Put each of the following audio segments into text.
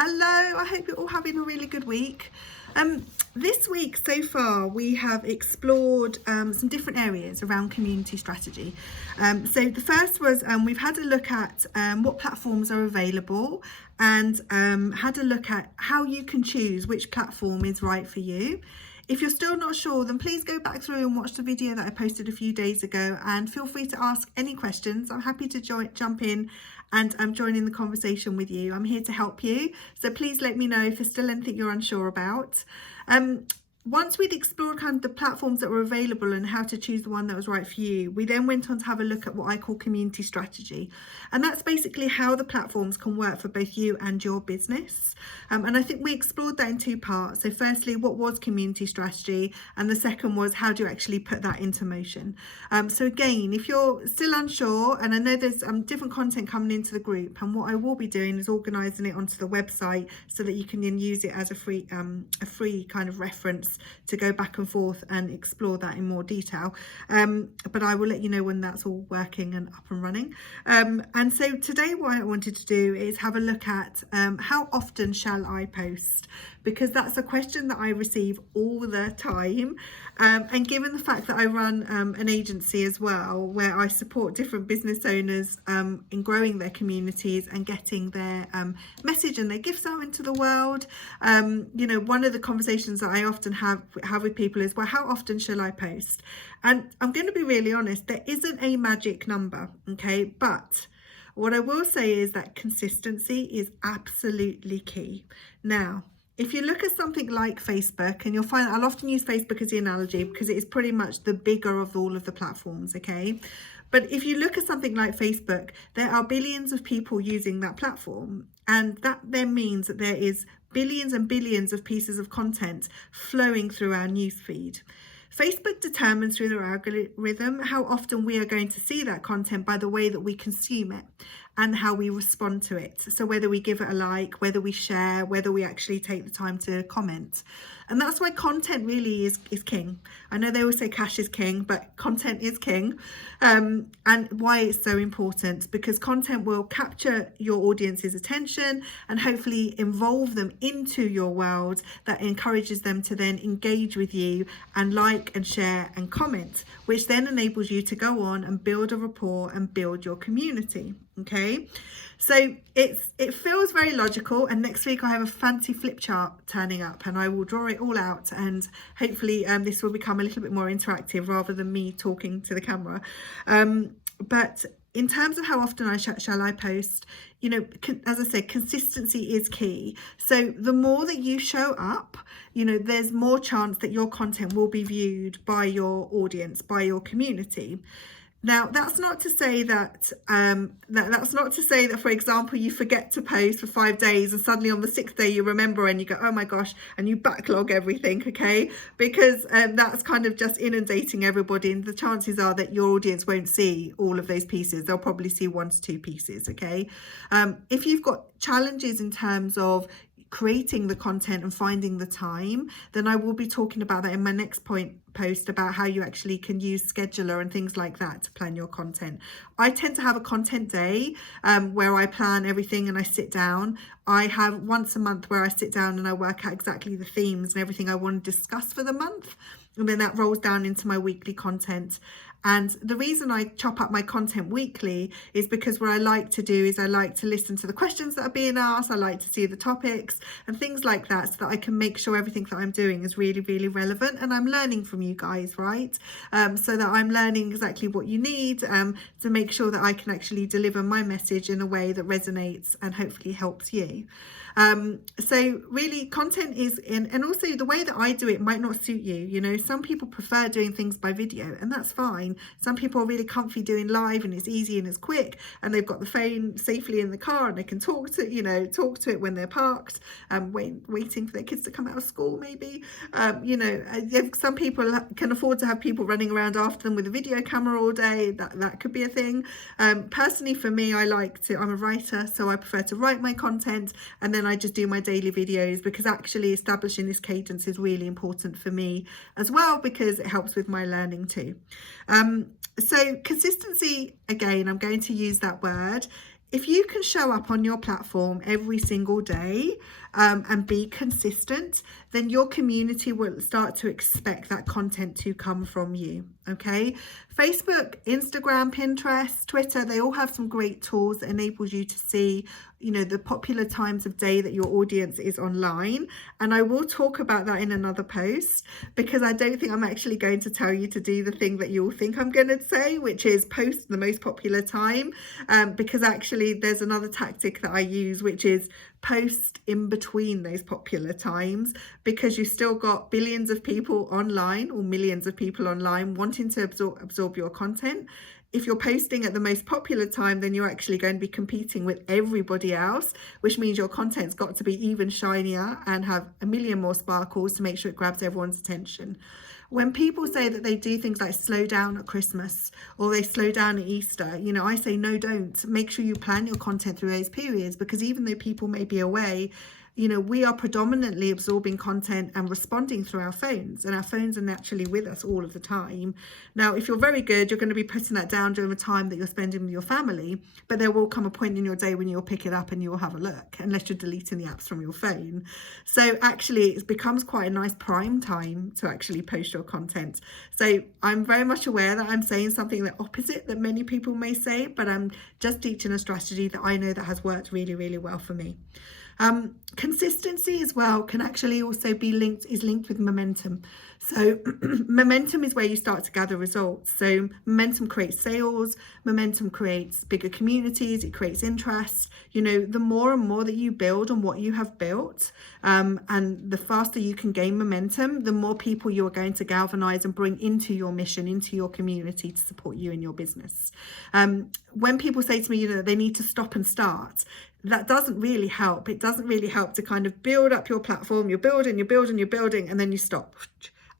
Hello, I hope you're all having a really good week. This week so far we have explored some different areas around community strategy. So the first was we've had a look at what platforms are available and had a look at how you can choose which platform is right for you. If you're still not sure, then please go back through and watch the video that I posted a few days ago, and feel free to ask any questions. I'm happy to jump in and join in the conversation with you. I'm here to help you, so please let me know if there's still anything you're unsure about. Once we'd explored kind of the platforms that were available and how to choose the one that was right for you, we then went on to have a look at what I call community strategy. And that's basically how the platforms can work for both you and your business. And I think we explored that in two parts. So firstly, what was community strategy? And the second was, how do you actually put that into motion? So again, if you're still unsure, and I know there's different content coming into the group, and what I will be doing is organising it onto the website so that you can then use it as a free kind of reference to go back and forth and explore that in more detail, but I will let you know when that's all working and up and running. And so today what I wanted to do is have a look at how often shall I post, because that's a question that I receive all the time, and given the fact that I run an agency as well where I support different business owners in growing their communities and getting their message and their gifts out into the world, you know, one of the conversations that I often have with people is, well, how often shall I post? And I'm going to be really honest, there isn't a magic number, okay? But what I will say is that consistency is absolutely key. Now, if you look at something like Facebook, and you'll find I'll often use Facebook as the analogy because it is pretty much the bigger of all of the platforms, okay? But if you look at something like Facebook, there are billions of people using that platform, and that then means that there is billions and billions of pieces of content flowing through our newsfeed. Facebook determines through their algorithm how often we are going to see that content by the way that we consume it and how we respond to it. So whether we give it a like, whether we share, whether we actually take the time to comment. And that's why content really is king. I know they always say cash is king, but content is king. And why it's so important, because content will capture your audience's attention and hopefully involve them into your world that encourages them to then engage with you and like and share and comment, which then enables you to go on and build a rapport and build your community. Okay, so it feels very logical, and next week I have a fancy flip chart turning up and I will draw it all out, and hopefully this will become a little bit more interactive rather than me talking to the camera. But in terms of how often shall I post, you know, as I said, consistency is key. So the more that you show up, you know, there's more chance that your content will be viewed by your audience, by your community. Now, that's not to say that, for example, you forget to post for 5 days and suddenly on the 6th day you remember and you go, oh my gosh, and you backlog everything, okay? Because that's kind of just inundating everybody, and the chances are that your audience won't see all of those pieces. They'll probably see 1 to 2 pieces, okay? If you've got challenges in terms of creating the content and finding the time, then I will be talking about that in my next post about how you actually can use scheduler and things like that to plan your content. I tend to have a content day where I plan everything and I sit down. I have once a month where I sit down and I work out exactly the themes and everything I want to discuss for the month, and then that rolls down into my weekly content. And the reason I chop up my content weekly is because what I like to do is I like to listen to the questions that are being asked. I like to see the topics and things like that, so that I can make sure everything that I'm doing is really, really relevant, and I'm learning from you guys, right? So that I'm learning exactly what you need to make sure that I can actually deliver my message in a way that resonates and hopefully helps you. So really content is and also the way that I do it might not suit you. You know, some people prefer doing things by video, and that's fine. Some people are really comfy doing live, and it's easy and it's quick, and they've got the phone safely in the car and they can talk to it when they're parked, waiting for their kids to come out of school maybe. Some people can afford to have people running around after them with a video camera all day. That could be a thing. Personally for me, I'm a writer, so I prefer to write my content and then I just do my daily videos, because actually establishing this cadence is really important for me as well, because it helps with my learning too. So consistency, again, I'm going to use that word. if you can show up on your platform every single day and be consistent, then your community will start to expect that content to come from you. Okay, Facebook, Instagram, Pinterest, Twitter, they all have some great tools that enables you to see, you know, the popular times of day that your audience is online. And I will talk about that in another post, because I don't think I'm actually going to tell you to do the thing that you'll think I'm going to say, which is post the most popular time, because actually there's another tactic that I use, which is post in between those popular times, because you've still got billions of people online, or millions of people online, wanting to absorb your content. If you're posting at the most popular time, then you're actually going to be competing with everybody else, which means your content's got to be even shinier and have a million more sparkles to make sure it grabs everyone's attention. When people say that they do things like slow down at Christmas or they slow down at Easter, you know, I say, no, don't. Make sure you plan your content through those periods, because even though people may be away, you know, we are predominantly absorbing content and responding through our phones, and our phones are naturally with us all of the time. Now, if you're very good, you're going to be putting that down during the time that you're spending with your family, but there will come a point in your day when you'll pick it up and you'll have a look, unless you're deleting the apps from your phone. So actually it becomes quite a nice prime time to actually post your content. So I'm very much aware that I'm saying something the opposite that many people may say, but I'm just teaching a strategy that I know that has worked really, really well for me. Consistency as well can actually also be linked with momentum. So momentum is where you start to gather results. So momentum creates sales, momentum creates bigger communities, it creates interest. You know, the more and more that you build on what you have built, and the faster you can gain momentum, the more people you are going to galvanize and bring into your mission, into your community to support you in your business. When people say to me, you know, they need to stop and start, that doesn't really help. It doesn't really help to kind of build up your platform. You're building, and then you stop.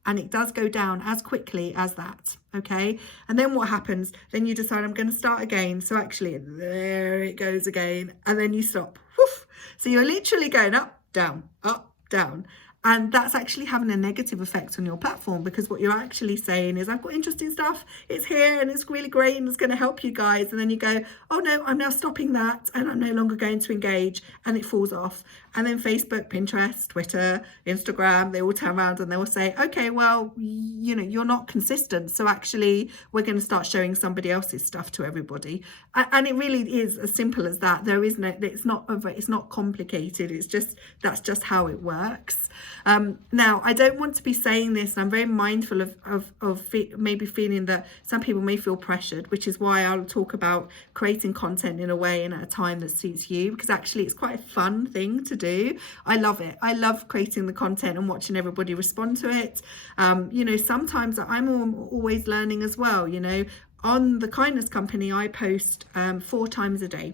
And it does go down as quickly as that. Okay. And then what happens? Then you decide, I'm going to start again. So actually, there it goes again. And then you stop. Woof. So you're literally going up, down, up, down. And that's actually having a negative effect on your platform, because what you're actually saying is, I've got interesting stuff, it's here and it's really great and it's going to help you guys. And then you go, oh no, I'm now stopping that and I'm no longer going to engage, and it falls off. And then Facebook, Pinterest, Twitter, Instagram, they all turn around and they will say, okay, well, you know, you're not consistent. So actually we're going to start showing somebody else's stuff to everybody. And it really is as simple as that. There is no, it's not complicated. It's just, that's just how it works. Now, I don't want to be saying this. I'm very mindful of maybe feeling that some people may feel pressured, which is why I'll talk about creating content in a way and at a time that suits you, because actually it's quite a fun thing to do. I love it. I love creating the content and watching everybody respond to it. You know, sometimes I'm always learning as well. You know, on the Kindness Company, I post 4 times a day.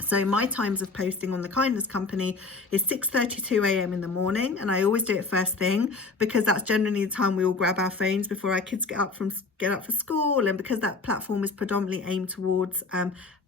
So my times of posting on the Kindness Company is 6:32 a.m. in the morning, and I always do it first thing, because that's generally the time we all grab our phones before our kids get up for school, and because that platform is predominantly aimed towards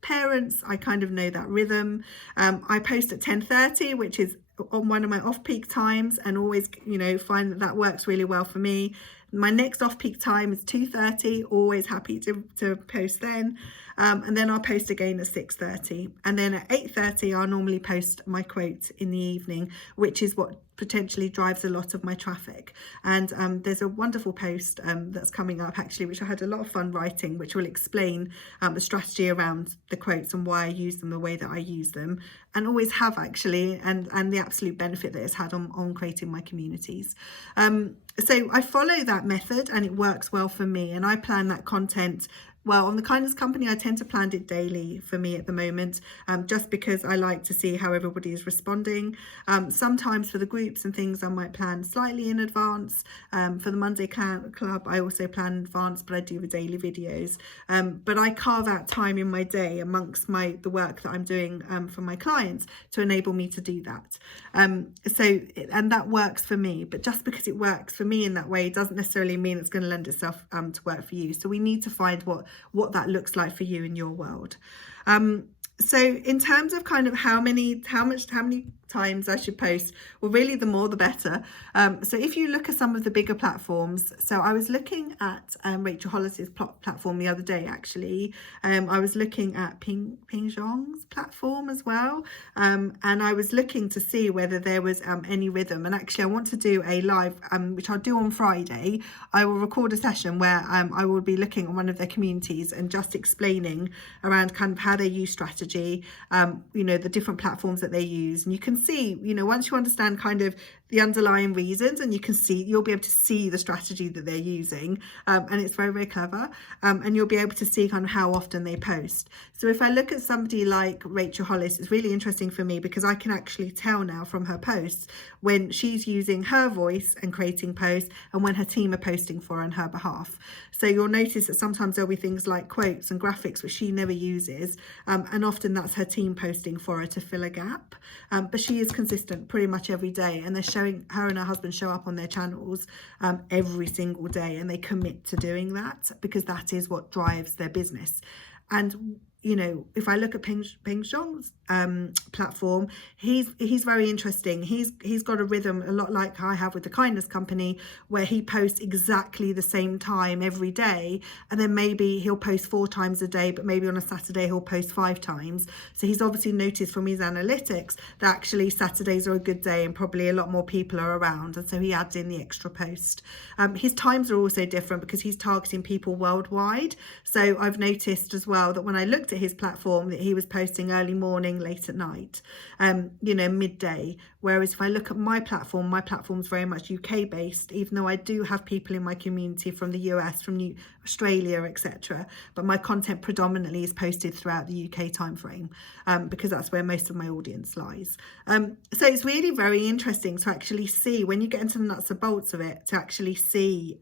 parents, I kind of know that rhythm. I post at 10:30, which is on one of my off-peak times, and always, you know, find that works really well for me. My next off-peak time is 2:30, always happy to post then. And then I'll post again at 6:30. And then at 8:30, I'll normally post my quote in the evening, which is what potentially drives a lot of my traffic. And there's a wonderful post that's coming up actually, which I had a lot of fun writing, which will explain the strategy around the quotes and why I use them the way that I use them, and always have actually, and the absolute benefit that it's had on creating my communities. So I follow that method and it works well for me, and I plan that content. Well, on the Kindness Company, I tend to plan it daily for me at the moment, just because I like to see how everybody is responding. Sometimes for the groups and things, I might plan slightly in advance. For the Monday Club, I also plan in advance, but I do the daily videos. But I carve out time in my day amongst the work that I'm doing for my clients to enable me to do that. And that works for me. But just because it works for me in that way doesn't necessarily mean it's going to lend itself to work for you. So we need to find what that looks like for you in your world. So in terms of kind of how many times I should post, well, really the more the better. So if you look at some of the bigger platforms, so I was looking at Rachel Hollis's platform the other day, actually. I was looking at Ping Zhong's platform as well, and I was looking to see whether there was any rhythm. And actually I want to do a live, which I'll do on Friday. I will record a session where I will be looking at one of their communities and just explaining around kind of how they use strategy, the different platforms that they use. And you can see, once you understand kind of the underlying reasons, and you'll be able to see the strategy that they're using, and it's very, very clever, and you'll be able to see kind of how often they post. So if I look at somebody like Rachel Hollis, it's really interesting for me because I can actually tell now from her posts when she's using her voice and creating posts and when her team are posting for her on her behalf. So you'll notice that sometimes there'll be things like quotes and graphics which she never uses, and often that's her team posting for her to fill a gap, but she is consistent pretty much every day, and they're showing her and her husband show up on their channels every single day, and they commit to doing that because that is what drives their business. And if I look at Ping Zhong's platform, he's very interesting. He's got a rhythm a lot like I have with the Kindness Company, where he posts exactly the same time every day, and then maybe he'll post 4 times a day, but maybe on a Saturday he'll post 5 times. So he's obviously noticed from his analytics that actually Saturdays are a good day and probably a lot more people are around, and so he adds in the extra post. His times are also different because he's targeting people worldwide. So I've noticed as well that when I looked at his platform, that he was posting early morning, late at night, midday. Whereas if I look at my platform's very much UK based, even though I do have people in my community from the US, from Australia, etc. But my content predominantly is posted throughout the UK timeframe, because that's where most of my audience lies. So it's really very interesting to actually see, when you get into the nuts and bolts of it, to actually see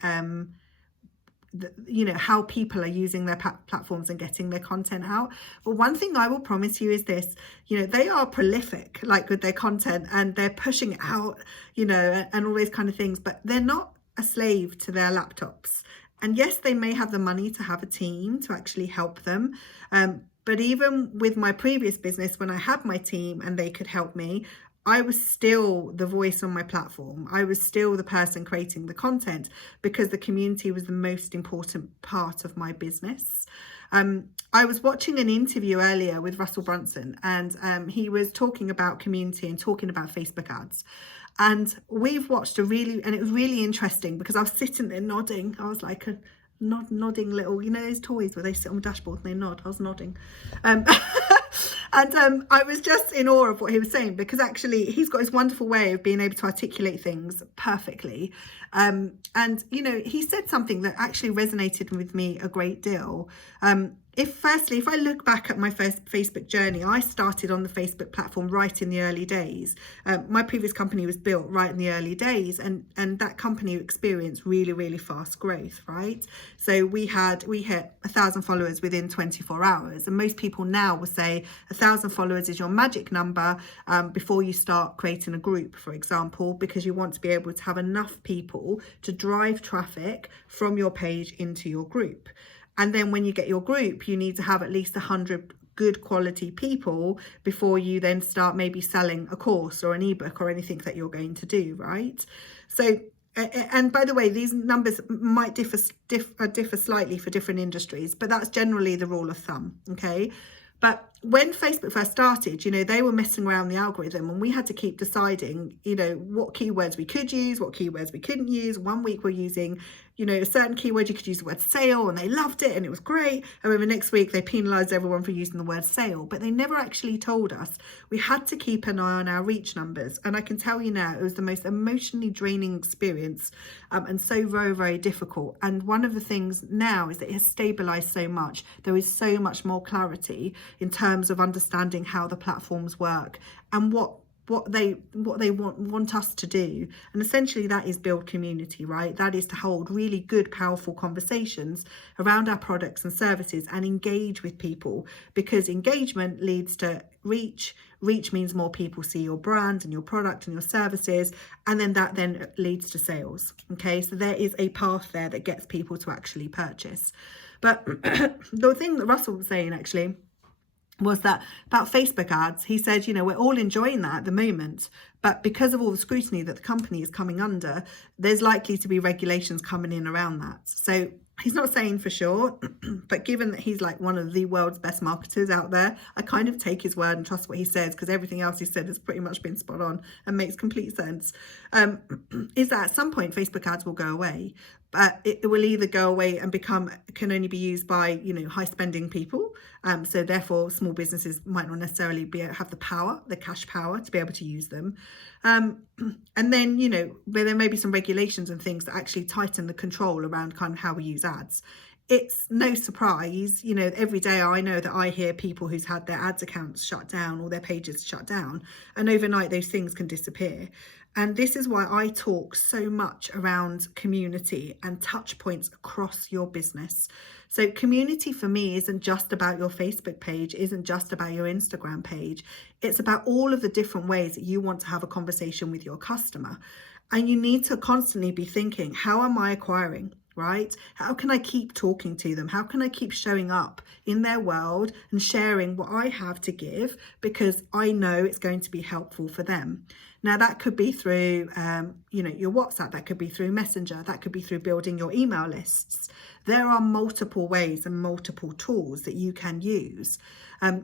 how people are using their platforms and getting their content out. But one thing I will promise you is this, they are prolific, like with their content, and they're pushing it out, and all these kind of things, but they're not a slave to their laptops. And yes, they may have the money to have a team to actually help them. But even with my previous business, when I had my team and they could help me, I was still the voice on my platform. I was still the person creating the content because the community was the most important part of my business. I was watching an interview earlier with Russell Brunson, and he was talking about community and talking about Facebook ads. And we've watched and it was really interesting because I was sitting there nodding. I was like a nodding little, those toys where they sit on the dashboard and they nod. I was nodding. And I was just in awe of what he was saying, because actually he's got his wonderful way of being able to articulate things perfectly. And, he said something that actually resonated with me a great deal. If I look back at my first Facebook journey, I started on the Facebook platform right in the early days. My previous company was built right in the early days, and that company experienced really, really fast growth, right? So we hit 1,000 followers within 24 hours. And most people now will say 1,000 followers is your magic number before you start creating a group, for example, because you want to be able to have enough people to drive traffic from your page into your group. And then when you get your group, you need to have at least 100 good quality people before you then start maybe selling a course or an ebook or anything that you're going to do, right? So, and by the way, these numbers might differ slightly for different industries, but that's generally the rule of thumb, okay? But when Facebook first started, they were messing around the algorithm, and we had to keep deciding, what keywords we could use, what keywords we couldn't use. One week we're using, a certain keyword, you could use the word sale, and they loved it and it was great. And then the next week they penalised everyone for using the word sale, but they never actually told us. We had to keep an eye on our reach numbers. And I can tell you now, it was the most emotionally draining experience, and so very, very difficult. And one of the things now is that it has stabilised so much. There is so much more clarity in terms of understanding how the platforms work and what they want us to do. And essentially that is build community, right? That is to hold really good, powerful conversations around our products and services and engage with people, because engagement leads to reach. Reach means more people see your brand and your product and your services, and then that then leads to sales. Okay, so there is a path there that gets people to actually purchase. But the thing that Russell was saying actually was that about Facebook ads. He said, you know, we're all enjoying that at the moment, but because of all the scrutiny that the company is coming under, there's likely to be regulations coming in around that. So he's not saying for sure, but given that he's like one of the world's best marketers out there, I kind of take his word and trust what he says, because everything else he said has pretty much been spot on and makes complete sense. Is that at some point Facebook ads will go away, but it will either go away and can only be used by, you know, high spending people. So therefore small businesses might not necessarily have the cash power to be able to use them. And then, you know, where there may be some regulations and things that actually tighten the control around kind of how we use ads. It's no surprise, you know, every day I know that I hear people who's had their ads accounts shut down or their pages shut down, and overnight those things can disappear. And this is why I talk so much around community and touch points across your business. So community for me isn't just about your Facebook page, isn't just about your Instagram page. It's about all of the different ways that you want to have a conversation with your customer. And you need to constantly be thinking, how am I acquiring? Right? How can I keep talking to them? How can I keep showing up in their world and sharing what I have to give, because I know it's going to be helpful for them? Now that could be through, you know, your WhatsApp, that could be through Messenger, that could be through building your email lists. There are multiple ways and multiple tools that you can use.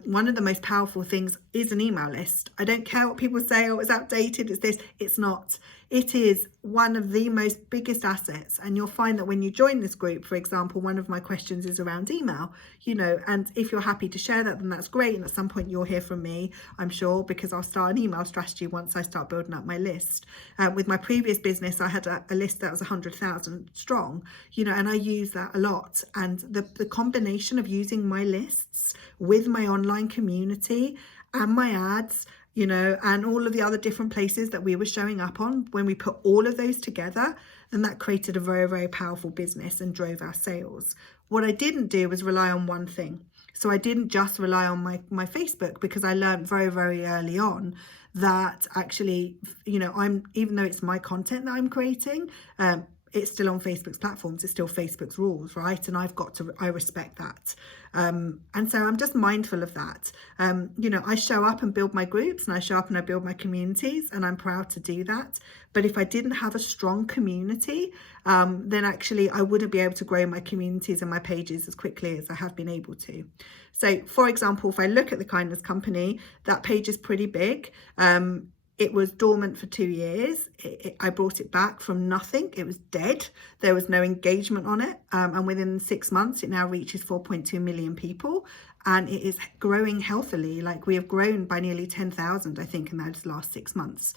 One of the most powerful things is an email list. I don't care what people say, oh, it's outdated, it's this. It's not. It is one of the most biggest assets. And you'll find that when you join this group, for example, one of my questions is around email, you know, and if you're happy to share that, then that's great. And at some point you'll hear from me, I'm sure, because I'll start an email strategy once I start building up my list. With my previous business, I had a list that was 100,000 strong, you know, and I use that a lot. And the combination of using my lists with my online community and my ads, you know, and all of the other different places that we were showing up on, when we put all of those together, then that created a very, very powerful business and drove our sales. What I didn't do was rely on one thing. So I didn't just rely on my Facebook, because I learned very, very early on that actually, you know, even though it's my content that I'm creating, it's still on Facebook's platforms, it's still Facebook's rules, right? And I respect that. And so I'm just mindful of that. You know, I show up and build my groups, and I show up and I build my communities, and I'm proud to do that. But if I didn't have a strong community, then actually I wouldn't be able to grow my communities and my pages as quickly as I have been able to. So for example, if I look at the Kindness Company, that page is pretty big. It was dormant for 2 years. I brought it back from nothing. It was dead. There was no engagement on it. And within 6 months, it now reaches 4.2 million people. And it is growing healthily. Like, we have grown by nearly 10,000, I think, in those last 6 months.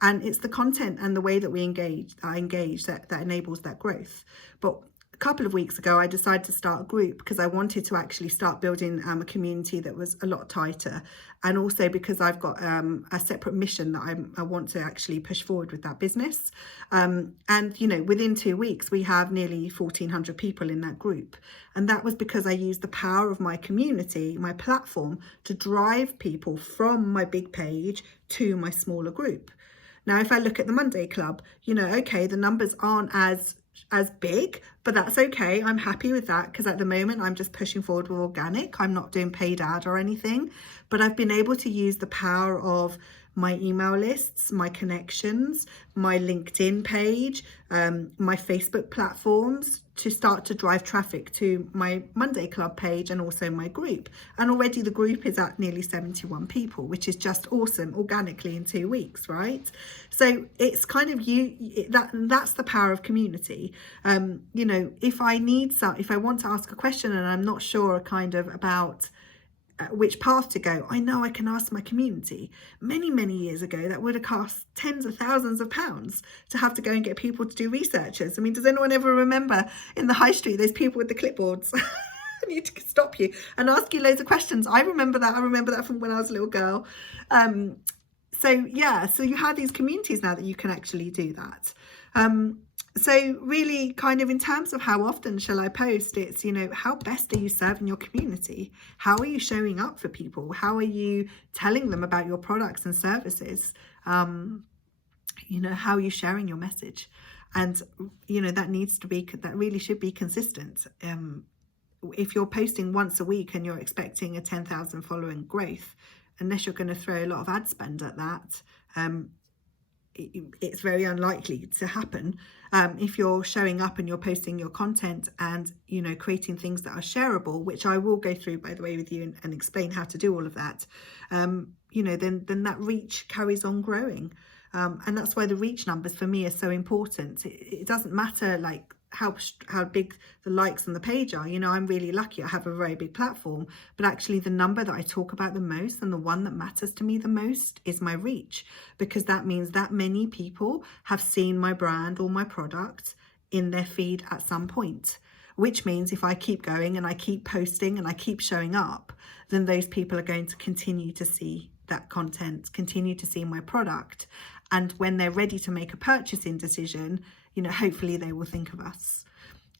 And it's the content and the way that we engage that enables that growth. But a couple of weeks ago, I decided to start a group because I wanted to actually start building a community that was a lot tighter, and also because I've got a separate mission that I want to actually push forward with that business. And you know, within 2 weeks, we have nearly 1,400 people in that group, and that was because I used the power of my community, my platform, to drive people from my big page to my smaller group. Now, if I look at the Monday Club, you know, okay, the numbers aren't as big, but that's okay. I'm happy with that, because at the moment I'm just pushing forward with organic. I'm not doing paid ad or anything, but I've been able to use the power of my email lists, my connections, my LinkedIn page, my Facebook platforms to start to drive traffic to my Monday Club page and also my group. And already the group is at nearly 71 people, which is just awesome, organically in 2 weeks, right? So it's kind of that's the power of community. You know, if I want to ask a question and I'm not sure kind of about which path to go, I know I can ask my community. Many years ago, that would have cost tens of thousands of pounds to have to go and get people to do researches. I mean, does anyone ever remember in the high street those people with the clipboards? I need to stop you and ask you loads of questions. I remember that from when I was a little girl. So you have these communities now that you can actually do that. So really, kind of in terms of how often shall I post, it's, you know, how best are you serving your community? How are you showing up for people? How are you telling them about your products and services? You know, how are you sharing your message? And, you know, that really should be consistent. if you're posting once a week and you're expecting a 10,000 following growth, unless you're going to throw a lot of ad spend at that, it's very unlikely to happen. If you're showing up and you're posting your content and, you know, creating things that are shareable, which I will go through, by the way, with you and explain how to do all of that, you know, then that reach carries on growing. And that's why the reach numbers for me are so important. It doesn't matter like how big the likes on the page are. You know, I'm really lucky, I have a very big platform, but actually the number that I talk about the most and the one that matters to me the most is my reach, because that means that many people have seen my brand or my product in their feed at some point, which means if I keep going and I keep posting and I keep showing up, then those people are going to continue to see that content, continue to see my product, and when they're ready to make a purchasing decision, you know, hopefully they will think of us.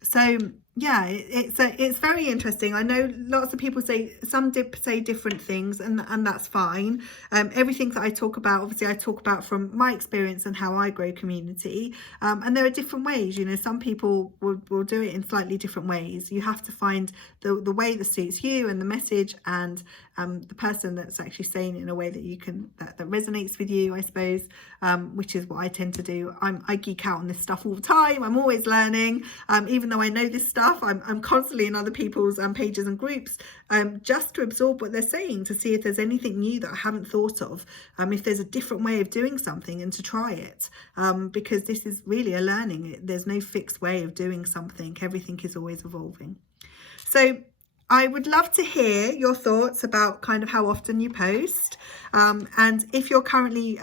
So yeah, it's very interesting. I know lots of people say, some say different things, and that's fine. Everything that I talk about, obviously I talk about from my experience and how I grow community, and there are different ways. You know, some people will do it in slightly different ways. You have to find the way that suits you and the message, and the person that's actually saying it in a way that you can that resonates with you, I suppose, which is what I tend to do. I geek out on this stuff all the time. I'm always learning, even though I know this stuff. I'm constantly in other people's pages and groups, just to absorb what they're saying, to see if there's anything new that I haven't thought of, if there's a different way of doing something, and to try it, because this is really a learning. There's no fixed way of doing something. Everything is always evolving. So I would love to hear your thoughts about kind of how often you post, and if you're currently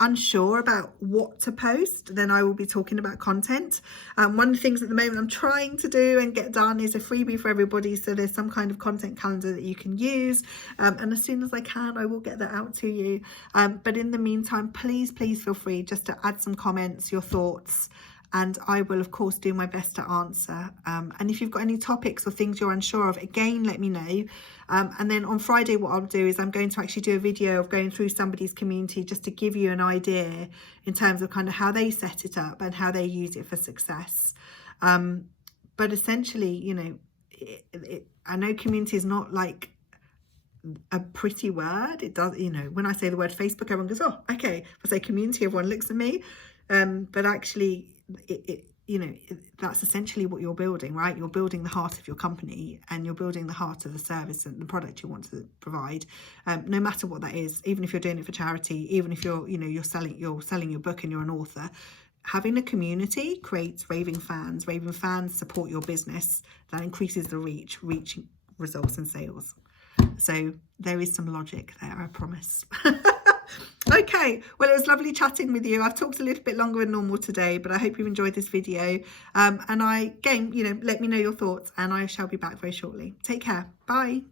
unsure about what to post, then I will be talking about content. One of the things at the moment I'm trying to do and get done is a freebie for everybody, so there's some kind of content calendar that you can use, and as soon as I can, I will get that out to you. But in the meantime, please feel free just to add some comments, your thoughts, and I will of course do my best to answer. And if you've got any topics or things you're unsure of, again, let me know. And then on Friday, what I'll do is I'm going to actually do a video of going through somebody's community, just to give you an idea in terms of kind of how they set it up and how they use it for success. But essentially, you know, I know community is not like a pretty word. It does, you know, when I say the word Facebook, everyone goes, oh, okay. If I say community, everyone looks at me. But actually, you know, that's essentially what you're building, right? You're building the heart of your company, and you're building the heart of the service and the product you want to provide, no matter what that is. Even if you're doing it for charity, even if you're, you know, you're selling your book and you're an author, having a community creates raving fans. Raving fans support your business. That increases the reach results in sales. So there is some logic there, I promise. Okay, well, it was lovely chatting with you. I've talked a little bit longer than normal today, but I hope you've enjoyed this video. And again, you know, let me know your thoughts, and I shall be back very shortly. Take care. Bye.